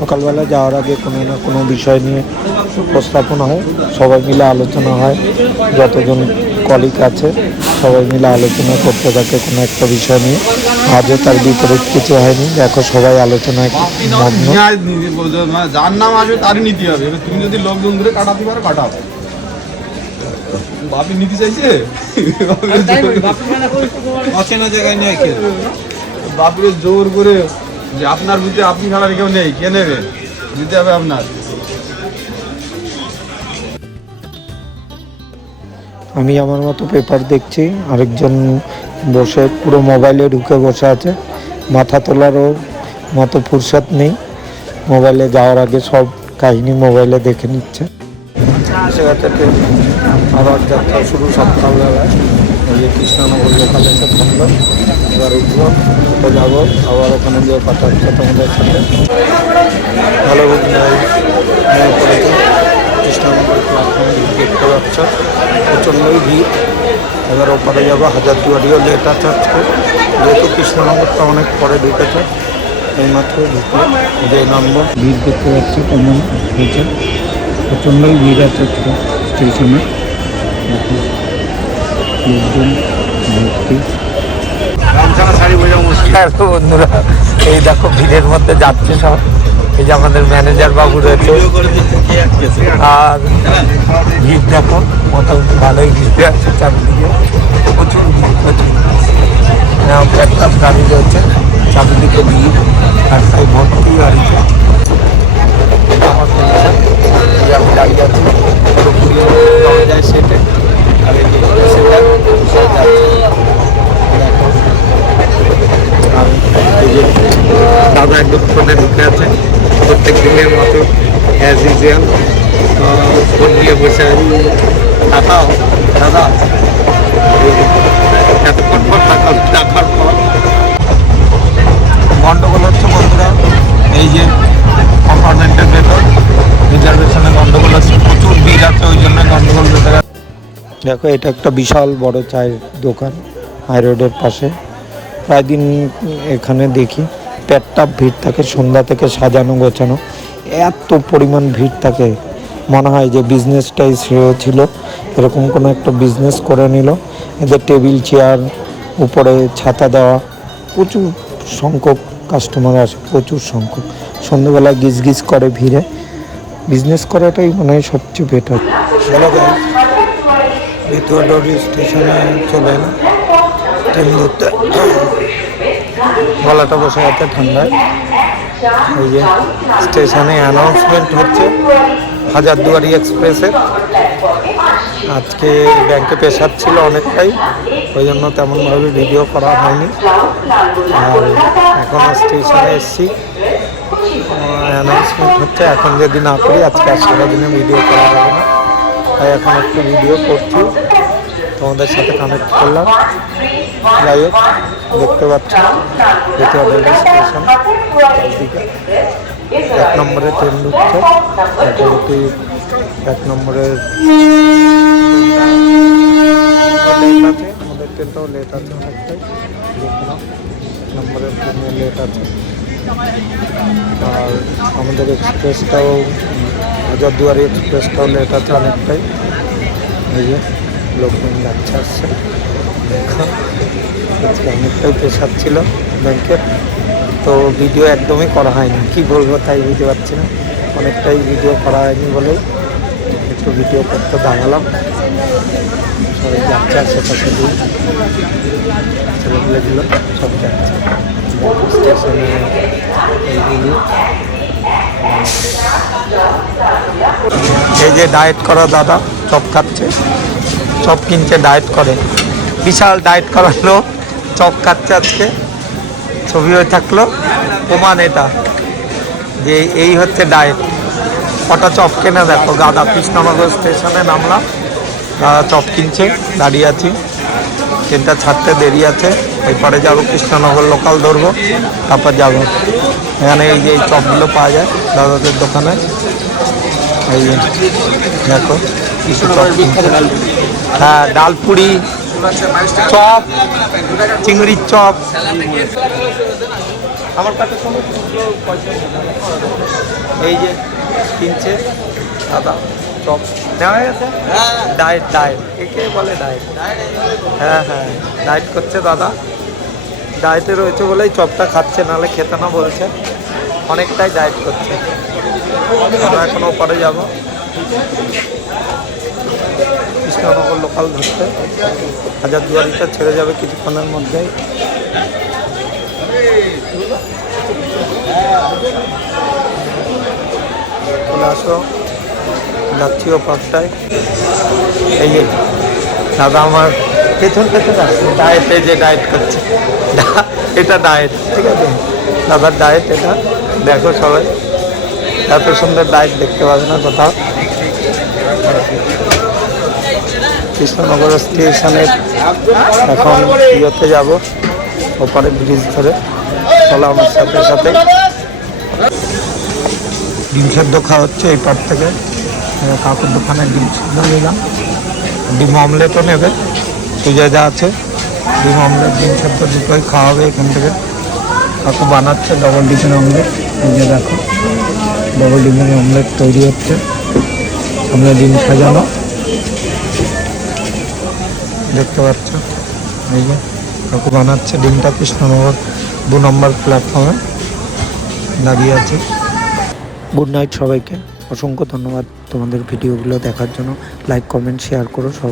সকালবেলা যাওয়ার আগে কোনো না কোনো বিষয় নিয়ে উপস্থাপনা হয়, সবাই মিলে আলোচনা হয়, যতজন কলিগ আছে সবাই মিলে আলোচনা করতে থাকে কোনো একটা বিষয় নিয়ে। আজও তার বিপরীত কিছু হয়নি, দেখো সবাই আলোচনায় মগ্ন। যার নাম আসবে তারই নীতি হবে। তুমি যদি লোকজন ধরে কাটাতে পারো কাটাও। বাপি নীতি চাইছে, অচেনা জায়গায় নিয়ে বাপিকে জোর করে যে আপনার বুঝতে আপনি ছাড়া কেউ নেই, কে নেবে, দিতে হবে আপনার। আমি আমার মতো পেপার দেখছি, আরেকজন বসে পুরো মোবাইলে ঢুকে বসে আছে, মাথা তোলারও মতো ফুরসত নেই। মোবাইলে যাওয়ার আগে সব কাহিনী মোবাইলে দেখে নিচ্ছে। আবার যাত্রা শুরু সকালবেলায়, ওই যে কৃষ্ণনগর লোকাল এসে থামলো, এবার উঠবো, উঠে যাবো, আবার ওখানে গিয়ে কথা হচ্ছে তোমাদের সাথে। ভালো করেছে কৃষ্ণনগর প্ল্যাটফর্ম দেখতে পাচ্ছ, প্রচণ্ডই ভিড়। এবার ওপরে যাবো, হাজারদুয়ারিও লেট আছে আজকে, যেহেতু কৃষ্ণনগরটা অনেক পরে ঢুকেছে, এইমাত্র ঢুকলো, যে নামবো। ভিড় দেখতে পাচ্ছি কেমন হয়েছে, প্রচণ্ডই ভিড় আছে স্টেশনে, লোকজন ভর্তি। বন্ধুরা এই দেখো ভিড়ের মধ্যে যাচ্ছে সব, এই যে আমাদের ম্যানেজার বাবু রয়েছে, আর ভিড় দেখো মোটামুটি ভালোই ভিড় আছে চারদিকে, প্রচুর ভিড়, প্রচুর একটা গাড়ি রয়েছে, চারদিকে ভিড়, আর তাই ভর্তি গাড়িতে আমার আমি দাঁড়িয়ে আছি, পুরোপুরি পাওয়া যায় সেটে, আর এই যে দাদা একদম ফোনে ঢুকে আছে প্রত্যেক দিনের মতো অ্যাজ ইউজুয়াল, ফোন নিয়ে বসে আছি। টাকাও দাদা এতক্ষণ পর টাকার পর গন্ডগোল হচ্ছে বন্ধুরা, এই যে কম্পার্টমেন্টের ভেতর রিজার্ভেশনে গন্ডগোল হচ্ছে, প্রচুর ভিড় আছে ওই জন্য গন্ডগোল ভেতরে। দেখো এটা একটা বিশাল বড় চায়ের দোকান হাই রোডের পাশে, প্রায় দিন এখানে দেখি পেটটা ভিড় থাকে, সন্ধ্যা থেকে সাজানো গোছানো, এত পরিমাণ ভিড় থাকে, মনে হয় যে বিজনেসটাই শ্রেয় ছিল, এরকম কোনো একটা বিজনেস করে নিল। এদের টেবিল চেয়ার, উপরে ছাতা দেওয়া, প্রচুর সংখ্যক কাস্টমার আসে, প্রচুর সংখ্যক, সন্ধ্যেবেলায় গিজ গিজ করে ভিড়ে, বিজনেস করাটাই মনে হয় সবচেয়ে বেটার। চলো গাইস, ভিতরডি স্টেশনে চলে এলাম ট্রেন ধরতে, গলাটা বসে আছে ঠান্ডায়। এই যে স্টেশনে অ্যানাউন্সমেন্ট হচ্ছে হাজারদুয়ারি এক্সপ্রেসের, আজকে ব্যাংকে প্রেশার ছিল অনেকটাই, ওই জন্য তেমনভাবে ভিডিও করা হয়নি। আর এখন স্টেশনে এসছি, অ্যানাউন্সমেন্ট হচ্ছে, এখন যদি না করি আজকে আর সারাদিনে ভিডিও করা হবে না, তাই এখন একটু ভিডিও করছি, তোমাদের সাথে কানেক্ট করলাম। যাই হোক, দেখতে পাচ্ছি ভিতরডি স্টেশন, এক নম্বরে ট্রেন ঢুকছে, মোটামুটি এক নম্বরের লেট আছে, আমাদের ট্রেনটাও লেট আছে অনেকটাই, দেখলাম এক নম্বরের ট্রেনে লেট আছে। আর আমাদের এক্সপ্রেসটাও, হাজারদুয়ারি এক্সপ্রেসটাও লেট আছে অনেকটাই। এই যে লোকজন যাচ্ছে আসছে, আজকে অনেকটাই প্রেশার ছিল ব্যাংকের, তো ভিডিও একদমই করা হয়নি, কি বলবো তাই বুঝতে পারছি না, অনেকটাই ভিডিও করা হয়নি বলেই একটু ভিডিও করতে দাঁড়ালাম। সবাই যাচ্ছে আশেপাশে দিয়ে, ছেলেগুলো সব যাচ্ছে স্টেশনে। এইগুলি এই যে ডায়েট করা দাদা চপ খাচ্ছে, চপ কিনছে, ডায়েট করে, বিশাল ডায়েট করার লোক, চপ খাচ্ছে আজকে, ছবি হয়ে থাকলো প্রমাণ এটা যে এই হচ্ছে ডায়েট। কটা চপ কেনা দেখো, গাদা কৃষ্ণনগর স্টেশনে নামলাম, দাদা চপ কিনছে, দাঁড়িয়ে আছি, ট্রেনটা ছাড়তে দেরি আছে, এরপরে যাবো কৃষ্ণনগর লোকাল ধরবো, তারপর যাবো। এখানে এই যে এই চপগুলো পাওয়া যায় দাদাদের দোকানে, এই যে দেখো কিছু চপ কিনছে, হ্যাঁ ডালপুরি, চপ, চিংড়ির চপ, আমার কাছে কোনো খুচরো পয়সা নেই দাদা। এই যে কিনছে দাদা চপ নেওয়া হয়ে গেছে। ডায়েট ডায়েট একে বলে ডায়েট। হ্যাঁ হ্যাঁ ডায়েট করছে দাদা, ডায়েটে রয়েছে বলেই চপটা খাচ্ছে, নাহলে খেতে না বলছে। অনেকটাই ডায়েট করছে। আমরা এখন ওপারে যাবো কৃষ্ণনগর লোকাল ধরতে। হাজারদুয়ারিটা ছেড়ে যাবে কিছুক্ষণের মধ্যেই। চলে আসো, যাচ্ছি ওপারটায়। এই যে দাদা আমার পেছন পেছন আসছে, ডায়েটে যে ডায়েট করছে, এটা ডায়েট, ঠিক আছে দাদার ডায়েট এটা। দেখো সবাই, এত সুন্দর ডায়েট দেখতে পাবে না কোথাও। কৃষ্ণনগর স্টেশনের এখন ইয়েতে যাব, ওপারে ব্রিজ ধরে। চলো আমার সাথে সাথে। ডিম সেদ্ধ খাওয়া হচ্ছে এই পার থেকে। কাকুর দোকানে ডিম সেদ্ধ নিলাম, ডিম অমলেটও নেবে, সুজয় যা আছে। ডিম অমলেট ডিম সেদ্ধ দুটোই খাওয়া হবে এখান থেকে। কাকু বানাচ্ছে ডবল ডিমের অমলেট। এই যে দেখো ডবল ডিমের অমলেট তৈরি হচ্ছে, সামনে ডিম সাজানো দেখতে পাচ্ছ। এই যে কাকু বানাচ্ছে ডিমটা, কৃষ্ণনগর 2 নম্বর প্ল্যাটফর্মে দাঁড়িয়ে আছে। গুড নাইট সবাইকে, অসংখ্য ধন্যবাদ তোমাদের ভিডিওগুলো দেখার জন্য। লাইক কমেন্ট শেয়ার করো সবাই।